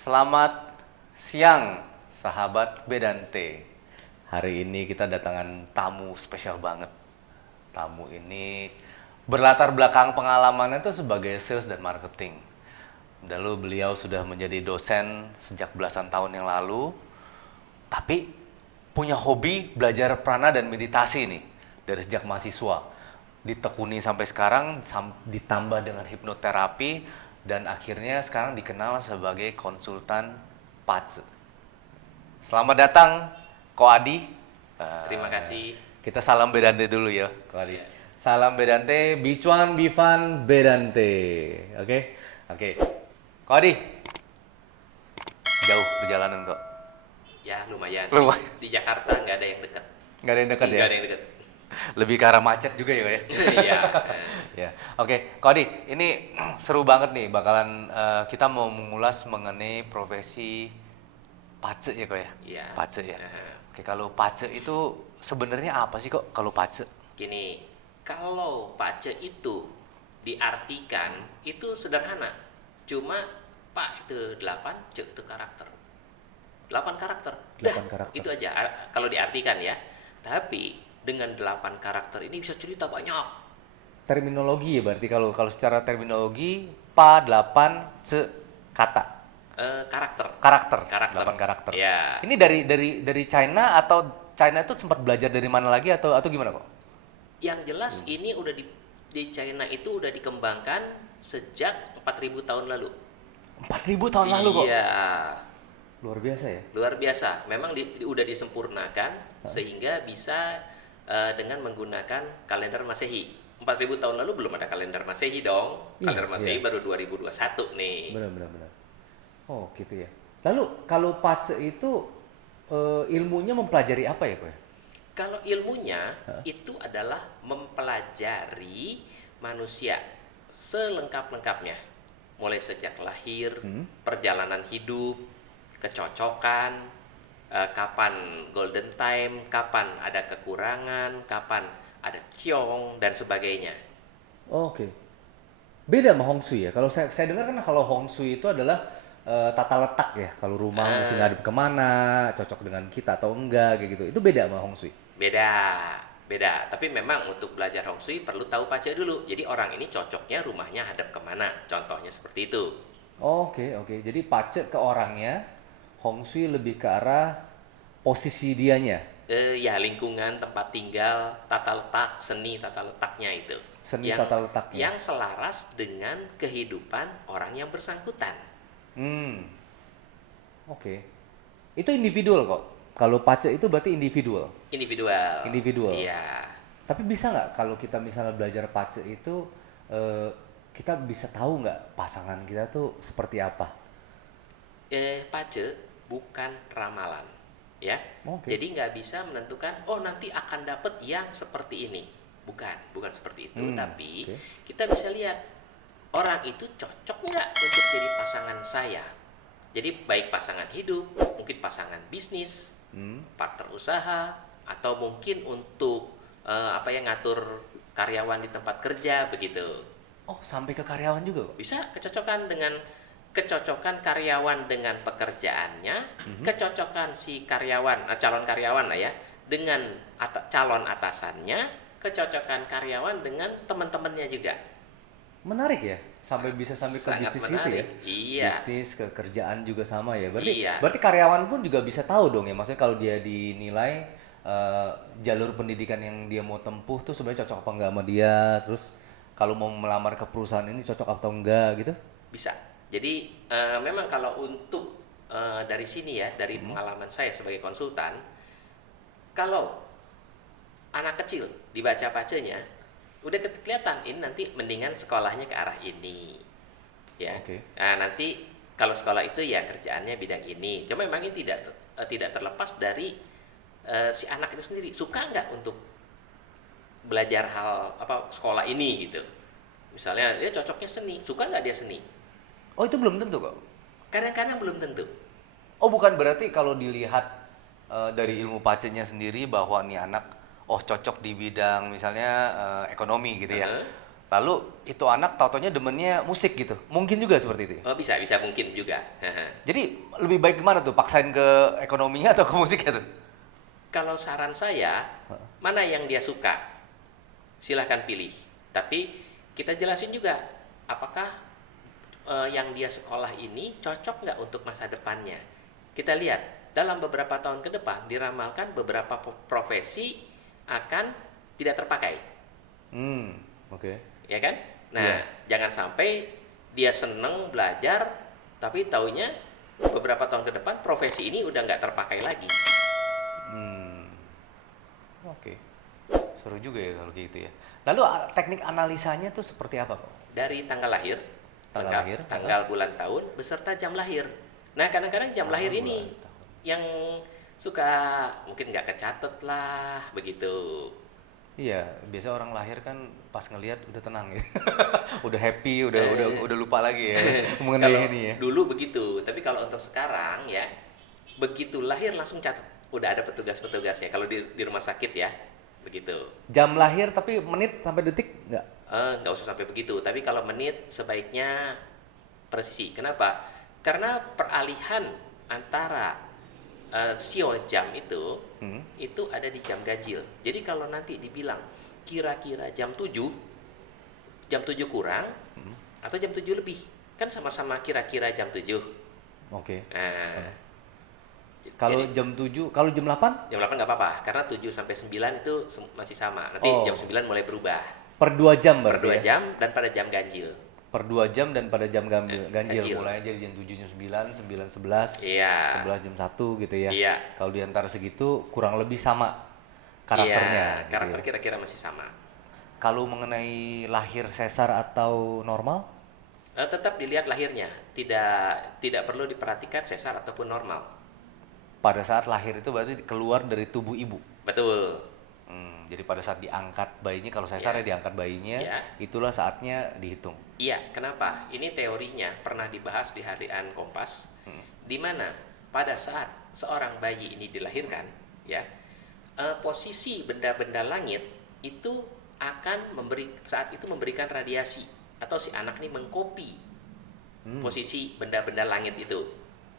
Selamat siang, sahabat Bedante. Hari ini kita datangan tamu spesial banget. Tamu ini berlatar belakang pengalamannya itu sebagai sales dan marketing. Lalu beliau sudah menjadi dosen sejak belasan tahun yang lalu. Tapi punya hobi belajar prana dan meditasi nih dari sejak mahasiswa. Ditekuni sampai sekarang ditambah dengan hipnoterapi dan akhirnya sekarang dikenal sebagai konsultan PATSE. Selamat datang Ko Adi. Terima kasih. Kita salam Bedante dulu ya Ko Adi. Iya. Salam Bedante, Bicuan Bivan Bedante. Oke? Oke. Ko Adi. Jauh perjalanan kok. Ya lumayan. Lumayan. Di Jakarta nggak ada yang dekat. Nggak ada yang dekat ya? Nggak ada yang dekat. Lebih ke arah macet juga ya, Ko ya? Iya. Ya, oke, Kodi, ini seru banget nih. Bakalan kita mau mengulas mengenai profesi pace ya, kok ya? Iya. Pace ya. Nah, Oke, kalau pace itu sebenarnya apa sih kok kalau pace? Gini, kalau pace itu diartikan itu sederhana. Cuma Pak itu 8, cek itu karakter. 8 karakter. Dah, 8 karakter. itu aja kalau diartikan ya. Tapi dengan 8 karakter ini bisa cerita banyak. Terminologi ya berarti kalau kalau secara terminologi pa 8 ce kata. Karakter. Karakter. Karakter. 8 karakter. Ya. Ini dari China atau China itu sempat belajar dari mana lagi atau gimana kok? Yang jelas ini udah di China itu udah dikembangkan sejak 4.000 tahun lalu. 4.000 tahun lalu kok. Iya, Luar biasa ya. luar biasa. Memang udah disempurnakan sehingga bisa dengan menggunakan kalender Masehi. 4.000 tahun lalu belum ada kalender Masehi dong. Iya, Kalender Masehi iya. baru 2021 nih. Benar. Oh gitu ya. Lalu kalau pace itu ilmunya mempelajari apa ya, Ko ya? Kalau ilmunya itu adalah mempelajari manusia selengkap-lengkapnya. Mulai sejak lahir, perjalanan hidup, kecocokan, kapan golden time, kapan ada kekurangan, kapan ada ciong dan sebagainya. Oh, oke. Beda sama Hong Shui ya. Kalau saya dengar kan kalau Hong Shui itu adalah tata letak ya. Kalau rumah mesti ngadep kemana, cocok dengan kita atau enggak kayak gitu. Itu beda sama Hong Shui. Beda. Tapi memang untuk belajar Hong Shui perlu tahu pace dulu. Jadi orang ini cocoknya rumahnya hadap kemana. Contohnya seperti itu. Oke. Jadi pace ke orangnya, Hong Shui lebih ke arah posisi dianya. Ya lingkungan tempat tinggal, tata letak, seni tata letaknya itu. Seni tata letaknya. Yang selaras dengan kehidupan orang yang bersangkutan. Oke. Itu individual kok. Kalau pace itu berarti individual. Individual. Iya. Tapi bisa nggak kalau kita misalnya belajar pace itu kita bisa tahu nggak pasangan kita tuh seperti apa? Pace bukan ramalan, ya. Oke. Jadi nggak bisa menentukan, oh nanti akan dapat yang seperti ini. Bukan seperti itu. Tapi oke. kita bisa lihat orang itu cocok nggak untuk jadi pasangan saya. Jadi baik pasangan hidup, mungkin pasangan bisnis, partner usaha, atau mungkin untuk ngatur karyawan di tempat kerja begitu. Oh, sampai ke karyawan juga kok. Bisa kecocokan karyawan dengan pekerjaannya, kecocokan si karyawan, calon karyawan lah ya, dengan calon atasannya, kecocokan karyawan dengan teman-temannya juga. Menarik ya, sampai bisa sampai ke Sangat bisnis gitu ya. menarik. Iya. Bisnis ke kerjaan juga sama ya. Berarti Iya. berarti karyawan pun juga bisa tahu dong ya. Maksudnya kalau dia dinilai jalur pendidikan yang dia mau tempuh tuh sebenarnya cocok apa enggak sama dia. Terus kalau mau melamar ke perusahaan ini cocok atau enggak gitu. Bisa. Jadi memang kalau untuk dari sini ya, dari pengalaman saya sebagai konsultan, kalau anak kecil dibaca pacenya, udah kelihatan ini nanti mendingan sekolahnya ke arah ini, ya. Oke. Nah, nanti kalau sekolah itu ya kerjaannya bidang ini. Cuma memang ini tidak terlepas dari si anak itu sendiri suka nggak untuk belajar hal sekolah ini gitu. Misalnya dia cocoknya seni, suka nggak dia seni? Oh, itu belum tentu kok. Kadang-kadang belum tentu. Oh, bukan berarti kalau dilihat dari ilmu pacenya sendiri bahwa nih anak cocok di bidang misalnya ekonomi gitu ya. Lalu itu anak tau-taunya demennya musik gitu. Mungkin juga seperti itu ya? Oh, bisa mungkin juga. Jadi lebih baik gimana tuh? Paksain ke ekonominya atau ke musiknya tuh? Kalau saran saya, mana yang dia suka, silahkan pilih. Tapi kita jelasin juga, apakah yang dia sekolah ini cocok nggak untuk masa depannya. Kita lihat, dalam beberapa tahun ke depan, diramalkan beberapa profesi akan tidak terpakai. Oke. Ya kan? Nah, Iya. jangan sampai dia seneng belajar, tapi taunya beberapa tahun ke depan profesi ini udah nggak terpakai lagi. Oke. Seru juga ya kalau gitu ya. Lalu teknik analisanya tuh seperti apa kok? Dari tanggal lahir, Tanggal lahir, tanggal bulan tahun, beserta jam lahir. Nah, kadang-kadang jam lahir Tanggal, ini bulan, tahun. yang suka mungkin nggak kecatet lah, begitu. Iya, biasa orang lahir kan pas ngelihat udah tenang ya. Udah happy, udah lupa lagi ya mengenai Kalau ini ya. dulu begitu, tapi kalau untuk sekarang ya, begitu lahir langsung catat. Udah ada petugas-petugas ya, kalau di rumah sakit ya, begitu. Jam lahir tapi menit sampai detik nggak? Nggak usah sampai begitu, tapi kalau menit sebaiknya presisi. Kenapa? Karena peralihan antara sio jam itu ada di jam ganjil. Jadi kalau nanti dibilang kira-kira jam 7 kurang atau jam 7 lebih, kan sama-sama kira-kira jam 7. Oke. Nah, Kalau jadi jam 7, kalau jam 8 jam 8 nggak apa-apa, karena 7 sampai 9 itu masih sama. Nanti Oh. jam 9 mulai berubah. per 2 jam Per berarti 2 ya? jam dan pada jam ganjil. Per 2 jam dan pada jam ganjil. Ganjil. Mulainya jadi jam 7, jam 9, 9, 11, Iya. 11 jam 1 gitu ya. Iya. Kalau di antara segitu kurang lebih sama karakternya Iya, gitu karakter ya. kira-kira masih sama. Kalau mengenai lahir sesar atau normal? Tetap dilihat lahirnya, tidak perlu diperhatikan sesar ataupun normal. Pada saat lahir itu berarti keluar dari tubuh ibu. Betul. Jadi pada saat diangkat bayinya, kalau sesar ya diangkat bayinya, Iya. itulah saatnya dihitung. Iya, kenapa? Ini teorinya pernah dibahas di Harian Kompas, di mana pada saat seorang bayi ini dilahirkan, ya, posisi benda-benda langit itu akan saat itu memberikan radiasi, atau si anak ini mengkopi posisi benda-benda langit itu.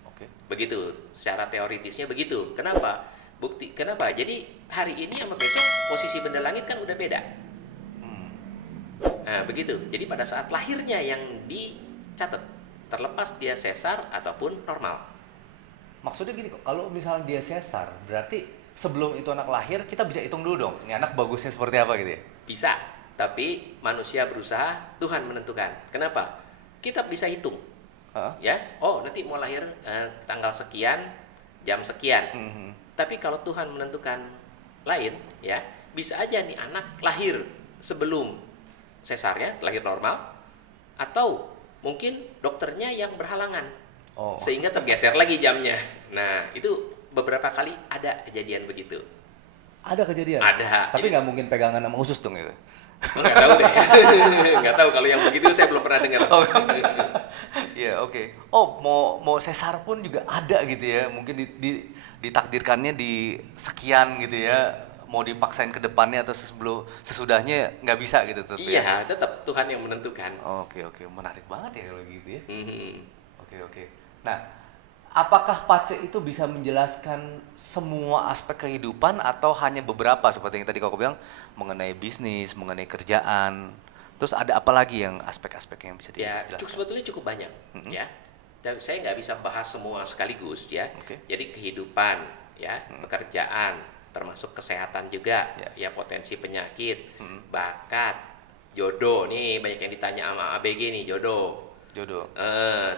Oke. Begitu, secara teoritisnya begitu. Kenapa? Kenapa? Jadi hari ini sama besok posisi benda langit kan udah beda. Nah, begitu. Jadi pada saat lahirnya yang dicatat, terlepas dia sesar ataupun normal. Maksudnya gini kok, kalau misalnya dia sesar, berarti sebelum itu anak lahir kita bisa hitung dulu dong. Ini anak bagusnya seperti apa gitu ya? Bisa, tapi manusia berusaha, Tuhan menentukan. Kenapa? Kita bisa hitung. Hah? Ya, oh nanti mau lahir tanggal sekian, jam sekian. Tapi kalau Tuhan menentukan lain, ya bisa aja nih anak lahir sebelum sesarnya, lahir normal, atau mungkin dokternya yang berhalangan, Oh. sehingga tergeser lagi jamnya. Nah, itu beberapa kali ada kejadian begitu. Ada kejadian? Ada. Tapi Jadi- nggak mungkin pegangan sama usus dong itu? Nggak tahu deh. Nggak tahu kalau yang begitu saya belum pernah dengar. Iya, oke. Oh, mau sesar pun juga ada gitu ya. Mungkin ditakdirkannya di sekian gitu ya. Mau dipaksain ke depannya atau sesudahnya nggak bisa gitu tuh. Iya, tetap Tuhan yang menentukan. Oke, menarik banget ya kalau gitu ya. Mhm. Oke. Nah, apakah Pace itu bisa menjelaskan semua aspek kehidupan atau hanya beberapa seperti yang tadi kau bilang mengenai bisnis, mengenai kerjaan? Terus ada apa lagi yang aspek-aspek yang bisa Ya, dijelaskan? sebetulnya cukup banyak, ya. Dan saya nggak bisa bahas semua sekaligus, ya. Oke. Jadi kehidupan, ya, pekerjaan, termasuk kesehatan juga, Ya. ya potensi penyakit, bakat, jodoh nih banyak yang ditanya sama ABG nih jodoh. Jodoh.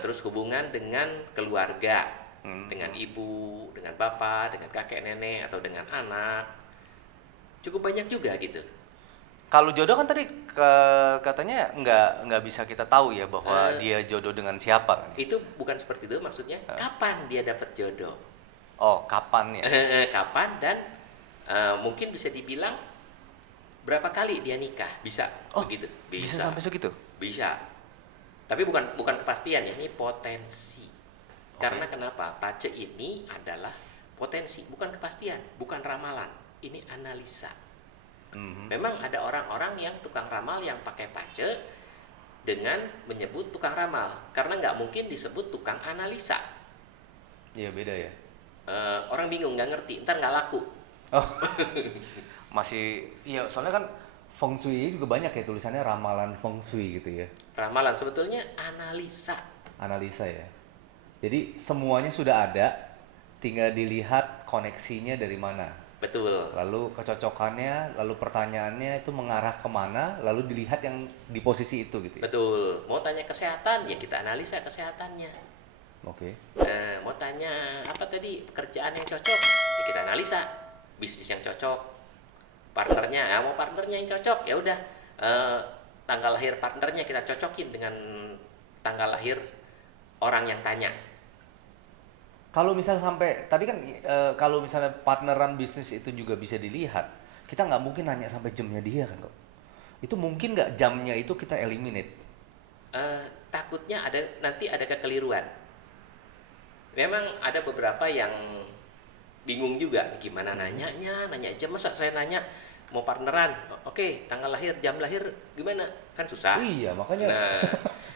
Terus hubungan dengan keluarga, dengan ibu, dengan bapak, dengan kakek nenek atau dengan anak, cukup banyak juga gitu. Kalau jodoh kan tadi katanya nggak bisa kita tahu ya bahwa dia jodoh dengan siapa kan? Itu bukan seperti itu maksudnya. Kapan dia dapat jodoh? Oh, kapan ya? Kapan dan mungkin bisa dibilang berapa kali dia nikah? Bisa Oh, begitu. bisa sampai segitu? Bisa. Tapi bukan kepastian ya, ini potensi. Karena kenapa? Pace ini adalah potensi, bukan kepastian, bukan ramalan. Ini analisa. Memang ada orang-orang yang tukang ramal yang pakai pace dengan menyebut tukang ramal, karena nggak mungkin disebut tukang analisa. Iya, beda ya. Orang bingung, nggak ngerti, ntar nggak laku. Oh, masih iya, soalnya kan feng shui juga banyak ya tulisannya ramalan feng shui gitu ya. Ramalan sebetulnya analisa. Analisa ya. Jadi semuanya sudah ada, tinggal dilihat koneksinya dari mana. Betul. Lalu kecocokannya, lalu pertanyaannya itu mengarah kemana, lalu dilihat yang di posisi itu gitu ya. Betul. Mau tanya kesehatan, ya kita analisa kesehatannya. Oke. Mau tanya apa tadi, pekerjaan yang cocok, ya kita analisa. Bisnis yang cocok, partnernya, ya mau partnernya yang cocok, ya udah, tanggal lahir partnernya kita cocokin dengan tanggal lahir orang yang tanya. Kalau misalnya sampai tadi kan kalau misalnya partneran bisnis itu juga bisa dilihat, kita nggak mungkin nanya sampai jamnya dia kan kok. Itu mungkin nggak jamnya itu kita eliminate. Takutnya nanti ada kekeliruan. Memang ada beberapa yang bingung juga, gimana nanya jam, masa saya nanya mau partneran, oke, tanggal lahir, jam lahir gimana, kan susah. Iya, makanya Nah,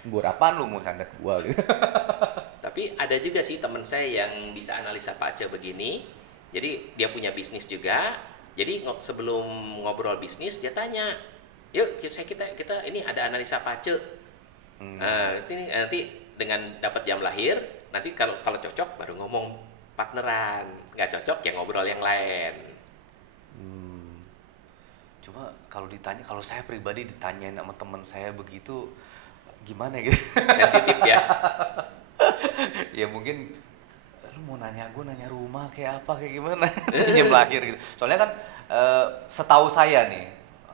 buat apaan lu mau santet gua gitu. tapi ada juga sih teman saya yang bisa analisa pace begini. Jadi dia punya bisnis juga. Jadi sebelum ngobrol bisnis dia tanya, yuk kita ini ada analisa pace. Ini nanti dengan dapat jam lahir, nanti kalau cocok baru ngomong partneran, nggak cocok ya ngobrol yang lain. Cuma kalau saya pribadi ditanyain sama teman saya begitu, gimana gitu. Sensitif ya. Ya mungkin lu mau nanya gue nanya rumah kayak apa kayak gimana jam lahir gitu. Soalnya kan setahu saya nih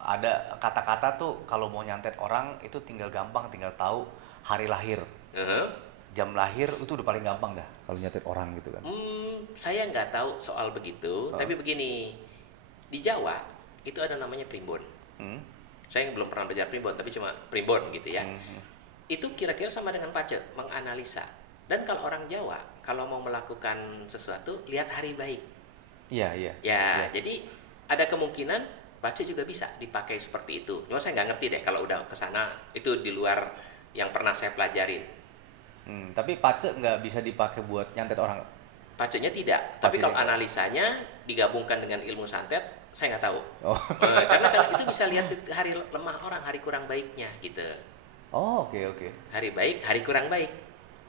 ada kata-kata tuh kalau mau nyantet orang itu tinggal tahu hari lahir, jam lahir itu udah paling gampang dah kalau nyantet orang gitu kan. Saya nggak tahu soal begitu, tapi begini, di Jawa itu ada namanya primbon. Saya belum pernah belajar primbon, tapi cuma primbon gitu ya. Itu kira-kira sama dengan pace, menganalisa. Dan kalau orang Jawa, kalau mau melakukan sesuatu, lihat hari baik. Iya. Ya, jadi ada kemungkinan pace juga bisa dipakai seperti itu. Cuma saya nggak ngerti deh kalau udah kesana, itu di luar yang pernah saya pelajarin. Tapi pace nggak bisa dipakai buat nyantet orang. Pacenya tidak, tapi Pacenya kalau nggak. analisanya digabungkan dengan ilmu santet, saya nggak tahu. Oh. Karena kan itu bisa lihat hari lemah orang, hari kurang baiknya gitu. Oh, oke. Hari baik, hari kurang baik.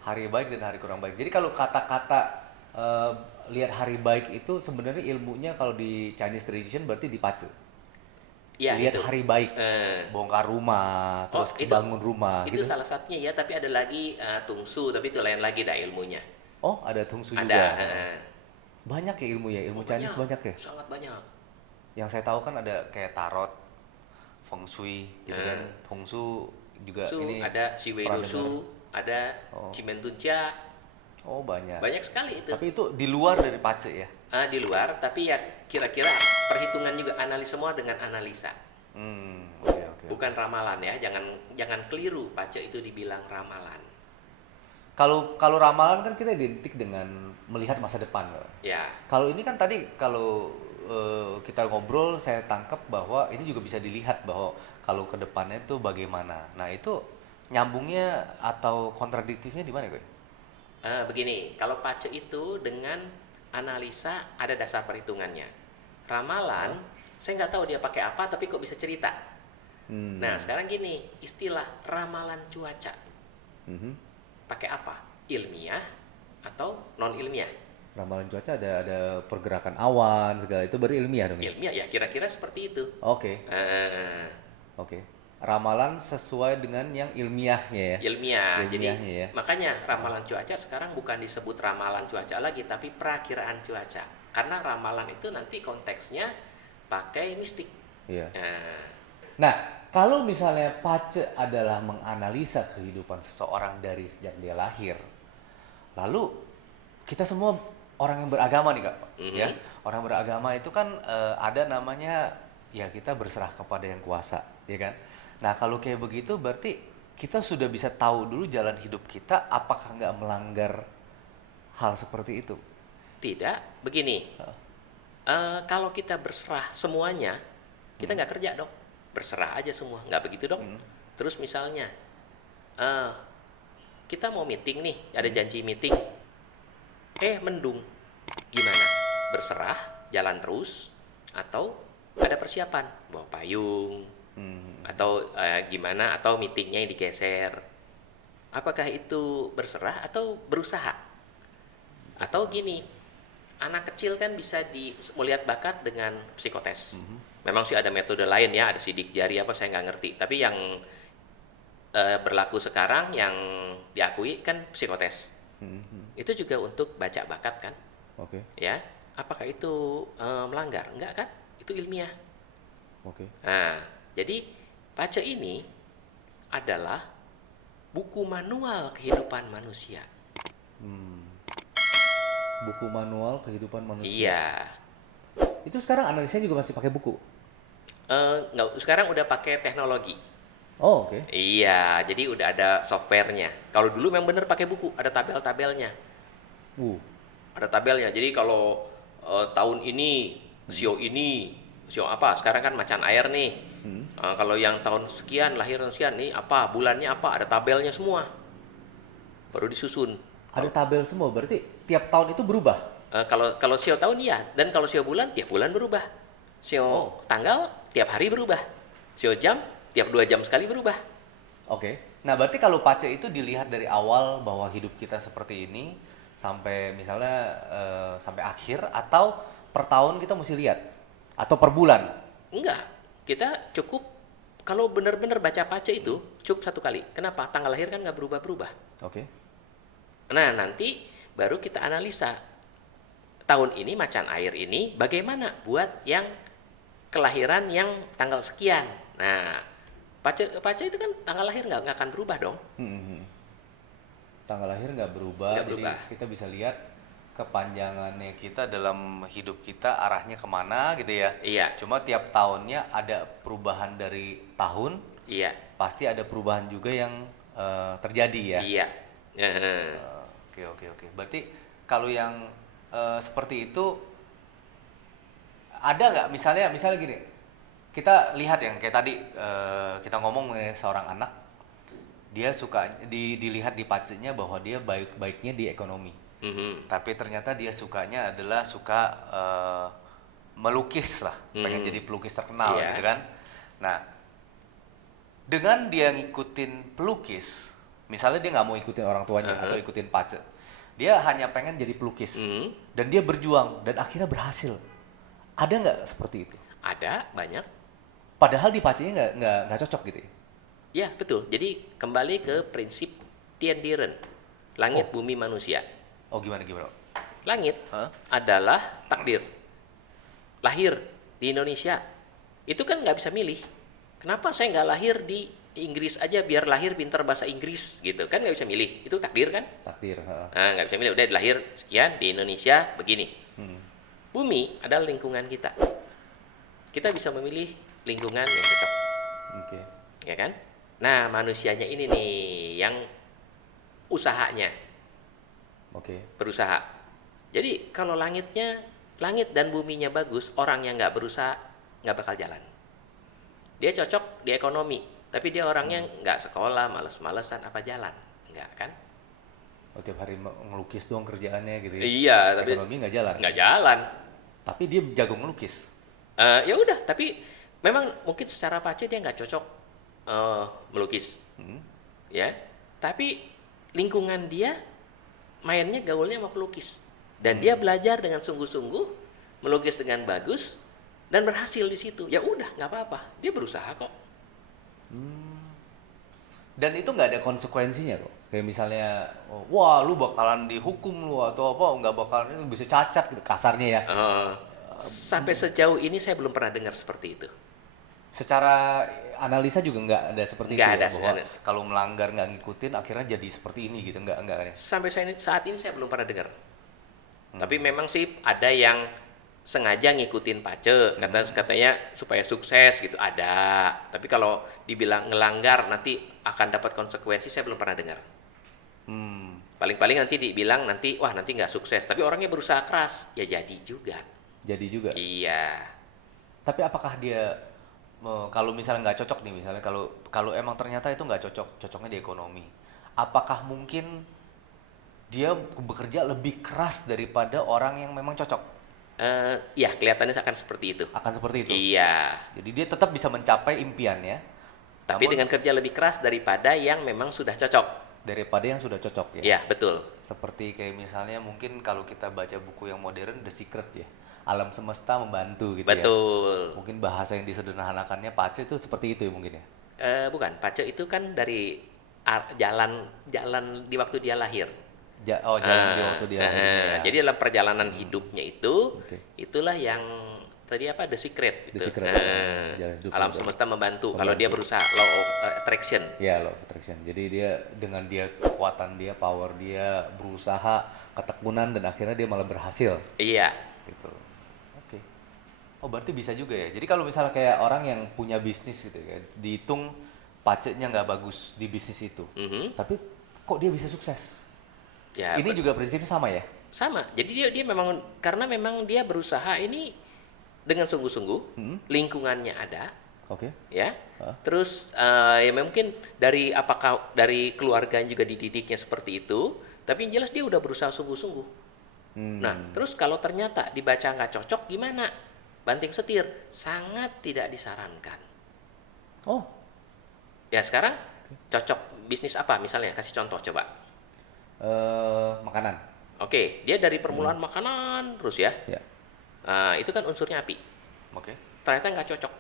Hari baik dan hari kurang baik. Jadi kalau kata-kata lihat hari baik itu sebenarnya ilmunya kalau di Chinese tradition berarti di pace. Ya, Lihat itu. hari baik, bongkar rumah, terus bangun rumah Itu gitu. salah satunya ya, tapi ada lagi tungsu, tapi itu lain lagi dah ilmunya. Oh, ada tungsu Ada. juga. Banyak ya ilmu Chinese banyak ya. Sangat banyak. Yang saya tahu kan ada kayak tarot, feng shui gitu kan. Tungsu juga So, ini ada pernah dengar. Shiwei ada Cimentunca, Oh, banyak. banyak sekali itu. Tapi itu di luar dari pace ya. Di luar, tapi ya kira-kira perhitungan juga semua dengan analisa. Oke. Bukan ramalan ya, jangan keliru pace itu dibilang ramalan. Kalau ramalan kan kita identik dengan melihat masa depan loh. Ya, Kalau ini kan tadi kalau kita ngobrol saya tangkap bahwa ini juga bisa dilihat bahwa kalau ke depannya itu bagaimana. Nah, itu nyambungnya atau kontradiktifnya di mana gue? begini, kalau pace itu dengan analisa ada dasar perhitungannya. Ramalan, saya nggak tahu dia pakai apa, tapi kok bisa cerita. Nah, sekarang gini, istilah ramalan cuaca. Pakai apa? Ilmiah atau non ilmiah? Ramalan cuaca ada pergerakan awan segala itu berarti ilmiah dong ya? Ilmiah ya, kira-kira seperti itu. Oke. Ramalan sesuai dengan yang ilmiahnya ya. Ilmiah. Jadi Ilmiahnya ya. makanya ramalan cuaca sekarang bukan disebut ramalan cuaca lagi, tapi perakiraan cuaca. Karena ramalan itu nanti konteksnya pakai mistik. Iya. Nah, kalau misalnya pace adalah menganalisa kehidupan seseorang dari sejak dia lahir, lalu kita semua orang yang beragama nih Kak, ya. Orang beragama itu kan ada namanya ya kita berserah kepada yang kuasa, ya kan? Nah, kalau kayak begitu berarti kita sudah bisa tahu dulu jalan hidup kita apakah nggak melanggar hal seperti itu. Tidak, begini. Kalau kita berserah semuanya, kita nggak kerja dong, berserah aja semua, nggak begitu dong. Terus misalnya kita mau meeting nih, ada janji meeting, mendung, gimana? Berserah, jalan terus, atau ada persiapan, bawa payung, atau gimana? Atau meetingnya yang digeser? Apakah itu berserah atau berusaha? Atau gini, anak kecil kan bisa melihat bakat dengan psikotes. Memang sih ada metode lain ya, ada sidik jari apa saya nggak ngerti. Tapi yang berlaku sekarang yang diakui kan psikotes. Itu juga untuk baca bakat kan, Oke. ya. Apakah itu melanggar? Enggak kan? Itu ilmiah. Oke. Nah, jadi Pace ini adalah buku manual kehidupan manusia. Buku manual kehidupan manusia. Iya. Itu sekarang analisanya juga masih pakai buku. Nggak, sekarang udah pakai teknologi. Oh, oke. Iya, jadi udah ada softwarenya. Kalau dulu memang bener pakai buku, ada tabel-tabelnya. Ada tabelnya. Jadi kalau tahun ini, sio apa? Sekarang kan macan air nih. Kalau yang tahun sekian, lahir tahun sekian nih apa? Bulannya apa? Ada tabelnya semua. Baru disusun. Ada tabel semua, berarti tiap tahun itu berubah. Kalau sio tahun iya, dan kalau sio bulan tiap bulan berubah. Sio tanggal tiap hari berubah. Sio jam tiap 2 jam sekali berubah. Oke. Nah, berarti kalau Pace itu dilihat dari awal bahwa hidup kita seperti ini sampai misalnya sampai akhir, atau per tahun kita mesti lihat atau per bulan. Enggak, kita cukup kalau benar-benar baca Pace itu cukup 1 kali. Kenapa? Tanggal lahir kan nggak berubah-berubah. Oke. Nah, nanti baru kita analisa tahun ini macan air ini bagaimana buat yang kelahiran yang tanggal sekian. Nah, Pace itu kan tanggal lahir nggak akan berubah dong. Tanggal lahir nggak berubah, Nggak jadi berubah. kita bisa lihat kepanjangannya kita dalam hidup kita arahnya kemana gitu ya. Iya, Cuma tiap tahunnya ada perubahan dari tahun, iya, pasti ada perubahan juga yang terjadi ya. iya. Oke. Berarti kalau yang seperti itu ada nggak misalnya gini, kita lihat yang kayak tadi kita ngomong mengenai seorang anak, dia suka dilihat di Pace-nya bahwa dia baiknya di ekonomi, tapi ternyata dia sukanya adalah suka melukis lah, pengen jadi pelukis terkenal Iya. gitu kan. Nah, dengan dia ngikutin pelukis, misalnya dia nggak mau ikutin orang tuanya atau ikutin Pace, dia hanya pengen jadi pelukis, dan dia berjuang dan akhirnya berhasil. Ada nggak seperti itu? Ada banyak. Padahal di Pace-nya nggak cocok gitu ya? Ya, betul. Jadi kembali ke prinsip Tiandiren, langit bumi manusia. Oh, gimana? Langit Hah? adalah takdir. Lahir di Indonesia, itu kan nggak bisa milih. Kenapa saya nggak lahir di Inggris aja biar lahir pintar bahasa Inggris gitu? Kan nggak bisa milih. Itu takdir kan? Takdir. Nah, nggak bisa milih. Udah lahir sekian di Indonesia begini. Bumi adalah lingkungan kita. Kita bisa memilih lingkungan yang cocok, Oke. ya kan? Nah, manusianya ini nih yang usahanya, Oke. berusaha. Jadi kalau langit dan buminya bagus, orang yang nggak berusaha nggak bakal jalan. Dia cocok di ekonomi, tapi dia orangnya nggak sekolah, males-malesan, apa jalan? Nggak kan? Oh, tiap hari ngelukis doang kerjaannya gitu ya? Iya, tapi Ekonomi nggak jalan. nggak jalan. Tapi dia jago ngelukis. Ya udah, tapi memang mungkin secara Pace dia nggak cocok melukis, ya. Tapi lingkungan dia mainnya gaulnya sama pelukis, dan dia belajar dengan sungguh-sungguh melukis dengan bagus dan berhasil di situ. Ya udah, nggak apa-apa, dia berusaha kok. Dan itu nggak ada konsekuensinya kok. Kayak misalnya, wah lu bakalan dihukum lu atau apa, nggak bakalan, itu bisa cacat gitu kasarnya ya. Sampai sejauh ini saya belum pernah dengar seperti itu. Secara analisa juga nggak ada seperti Nggak itu ada, ya, bahwa nggak ada. kalau melanggar nggak ngikutin akhirnya jadi seperti ini gitu, nggak kan ya? Sampai saat ini saya belum pernah dengar. Tapi memang sih ada yang sengaja ngikutin Pace, katanya supaya sukses gitu, ada. Tapi kalau dibilang ngelanggar nanti akan dapat konsekuensi, saya belum pernah dengar. Paling-paling nanti dibilang nanti wah nanti nggak sukses, tapi orangnya berusaha keras, ya jadi juga. Jadi juga. Iya. Tapi apakah dia kalau misalnya nggak cocok nih, misalnya kalau kalau emang ternyata itu nggak cocok, cocoknya di ekonomi, apakah mungkin dia bekerja lebih keras daripada orang yang memang cocok? Ya kelihatannya akan seperti itu. Akan seperti itu. Iya, Jadi dia tetap bisa mencapai impiannya, tapi namun dengan kerja lebih keras daripada yang memang sudah cocok. daripada yang sudah cocok ya. Iya, betul. Seperti kayak misalnya mungkin kalau kita baca buku yang modern, The Secret ya, alam semesta membantu gitu ya. Betul. Mungkin bahasa yang disederhanakannya Pace itu seperti itu ya mungkin ya. Bukan, pace itu kan dari jalan di waktu dia lahir. Jalan di waktu dia lahirnya ya. Jadi dalam perjalanan hidupnya itu, Oke. itulah yang tadi apa, The Secret The gitu. Secret, jalan hidup Alam membantu. semesta membantu. Kalau dia berusaha law of attraction. Ya, law of attraction. Jadi dia dengan dia kekuatan dia, power dia, berusaha, ketekunan dan akhirnya dia malah berhasil Iya, gitu. Oke. Oh, berarti bisa juga ya. Jadi kalau misalnya kayak orang yang punya bisnis gitu ya, dihitung paceknya nggak bagus di bisnis itu. Tapi kok dia bisa sukses? ya Ini juga prinsipnya sama ya? sama. Jadi dia memang karena memang dia berusaha ini dengan sungguh-sungguh, lingkungannya ada, Oke. ya. Hah? Terus ya mungkin apakah dari keluarga juga dididiknya seperti itu, tapi yang jelas dia udah berusaha sungguh-sungguh. Nah, terus kalau ternyata dibaca nggak cocok gimana? Banting setir, sangat tidak disarankan. Oh, Ya sekarang cocok bisnis apa misalnya? Kasih contoh coba. makanan. Oke, dia dari permulaan makanan terus ya. Ya. Itu kan unsurnya api. Oke. Ternyata nggak cocok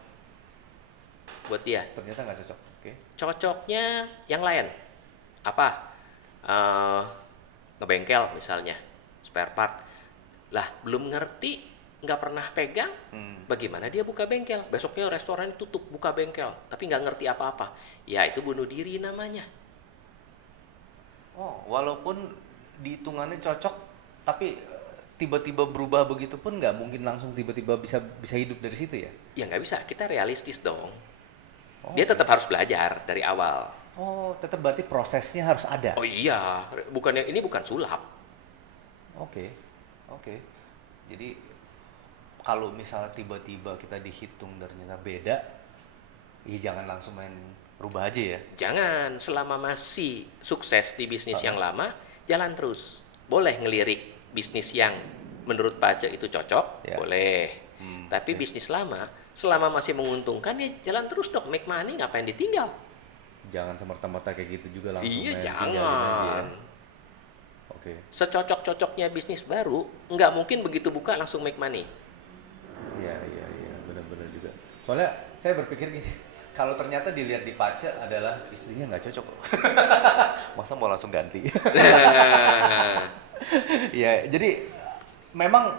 buat dia. Ternyata nggak cocok. Oke. Cocoknya yang lain. Apa? Ngebengkel misalnya, spare part. Lah, belum ngerti, nggak pernah pegang, bagaimana dia buka bengkel? Besoknya restoran tutup, buka bengkel, tapi nggak ngerti apa-apa. Ya, itu bunuh diri namanya. Oh, walaupun dihitungannya cocok, tapi tiba-tiba berubah begitu pun nggak mungkin langsung tiba-tiba bisa hidup dari situ ya? Ya nggak bisa, kita realistis dong. Oh, Dia tetap harus belajar dari awal. oh, tetap berarti prosesnya harus ada. Oh iya, ini bukan sulap. Oke, oke. Jadi kalau misalnya tiba-tiba kita dihitung ternyata beda, ya jangan langsung main rubah aja ya. Jangan, selama masih sukses di bisnis yang lama, jalan terus. Boleh ngelirik bisnis yang menurut Pace itu cocok, Ya. boleh. Tapi bisnis lama, selama masih menguntungkan, ya jalan terus dong, make money, ngapain ditinggal? Jangan semerta-merta kayak gitu juga langsung Iya, main tinggalin aja ya. jangan. Oke. Secocok-cocoknya bisnis baru, nggak mungkin begitu buka langsung make money. Iya, iya, iya, benar-benar juga. Soalnya saya berpikir gini, kalau ternyata dilihat di Pace adalah istrinya nggak cocok kok. Masa mau langsung ganti? Ya, jadi memang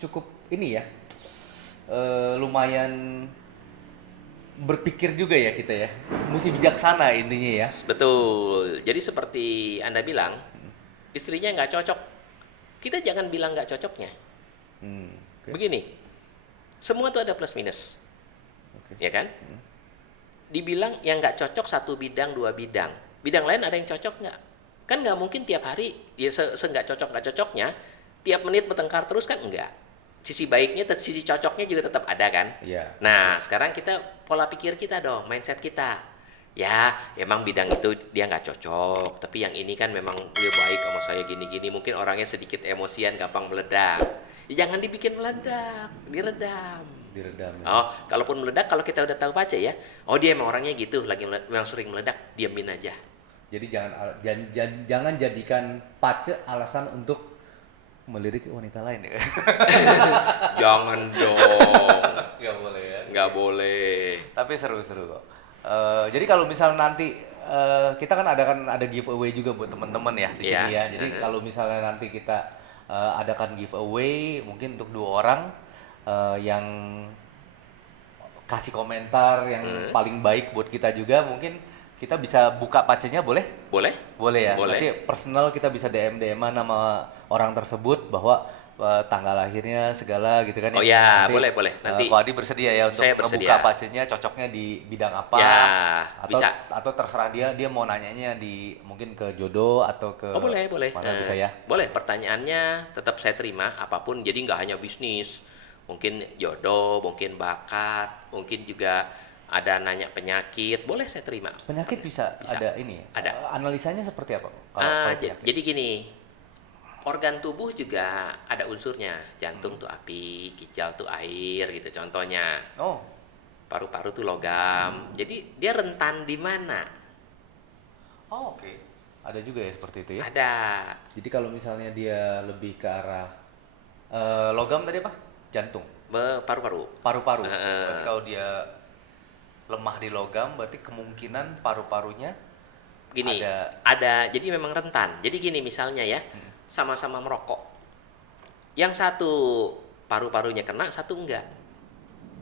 cukup ini ya, lumayan berpikir juga ya kita ya. Mesti bijaksana intinya ya. Betul. Jadi seperti Anda bilang, istrinya nggak cocok. Kita jangan bilang nggak cocoknya. Oke. Begini, semua tuh ada plus minus, Oke. ya kan? Dibilang yang nggak cocok satu bidang, dua bidang. Bidang lain ada yang cocok nggak? Kan nggak mungkin tiap hari, ya nggak cocoknya, tiap menit bertengkar terus kan enggak. Sisi baiknya, sisi cocoknya juga tetap ada kan? Iya. Nah, sekarang kita pola pikir kita dong, mindset kita. Ya, emang bidang itu dia nggak cocok, tapi yang ini kan memang dia baik sama saya gini-gini. Mungkin orangnya sedikit emosian, gampang meledak. Ya, jangan dibikin meledak, diredam. Diredam ya. Oh, kalaupun meledak, kalau kita udah tahu aja ya, oh dia emang orangnya gitu, lagi memang sering meledak, diamin aja. Jadi jangan jadikan Pace alasan untuk melirik wanita lain ya. Jangan dong, Gak boleh ya. nggak boleh. Tapi seru-seru kok. Jadi kalau misalnya nanti kita kan ada giveaway juga buat teman-teman ya di sini Iya. ya. Jadi kalau misalnya nanti kita adakan giveaway mungkin untuk 2 orang yang kasih komentar yang paling baik buat kita juga, mungkin kita bisa buka pacenya boleh? Boleh? Boleh ya. Boleh. Berarti personal kita bisa DM-an nama orang tersebut bahwa tanggal lahirnya segala gitu kan Oh ya. ya, boleh. Nanti Ko Adi bersedia ya untuk saya ngebuka bersedia. pacenya cocoknya di bidang apa? Ya, atau bisa. atau terserah dia mau nanyanya di mungkin ke jodoh atau ke Oh boleh. mana bisa ya? Boleh, pertanyaannya tetap saya terima apapun. Jadi nggak hanya bisnis. Mungkin jodoh, mungkin bakat, mungkin juga ada nanya penyakit, boleh saya terima. Penyakit bisa, Bisa. ada ini. Ada. Analisanya seperti apa kalau penyakit? Jadi gini, organ tubuh juga ada unsurnya. Jantung tuh api, ginjal tuh air gitu contohnya. Oh, Paru-paru tuh logam. Jadi dia rentan di mana? oh oke. Ada juga ya seperti itu ya. Ada Jadi kalau misalnya dia lebih ke arah logam tadi apa? Jantung, paru-paru. paru-paru. Heeh. Berarti kalau dia lemah di logam, berarti kemungkinan paru-parunya Gini, ada. jadi memang rentan. Jadi gini misalnya ya, sama-sama merokok. Yang satu paru-parunya kena, satu enggak.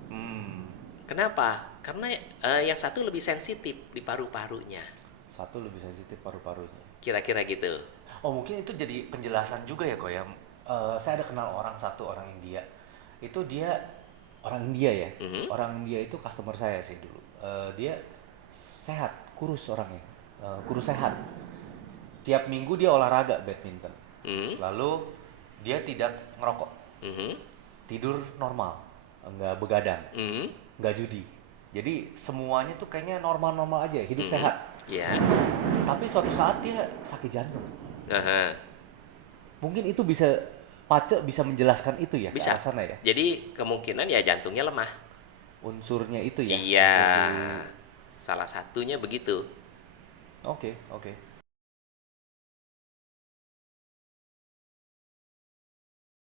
Hmm, Kenapa? Karena yang satu lebih sensitif di paru-parunya. satu lebih sensitif paru-parunya. Kira-kira gitu. Oh mungkin itu jadi penjelasan juga ya kok ya. Saya ada kenal orang satu orang India. Itu dia orang India ya. Orang India itu customer saya sih dulu. Dia sehat, kurus orangnya, kurus sehat. Tiap minggu dia olahraga badminton. Lalu dia tidak ngerokok, Mhm. tidur normal, nggak begadang, Mhm. nggak judi. Jadi semuanya tuh kayaknya normal-normal aja, hidup sehat. Ya. Tapi suatu saat dia sakit jantung. Aha. Mungkin itu bisa Pace bisa menjelaskan itu ya ke Bisa. arah sana ya. Jadi kemungkinan ya jantungnya lemah. Unsurnya itu ya. Iya. Unsur Salah satunya begitu. Oke, oke.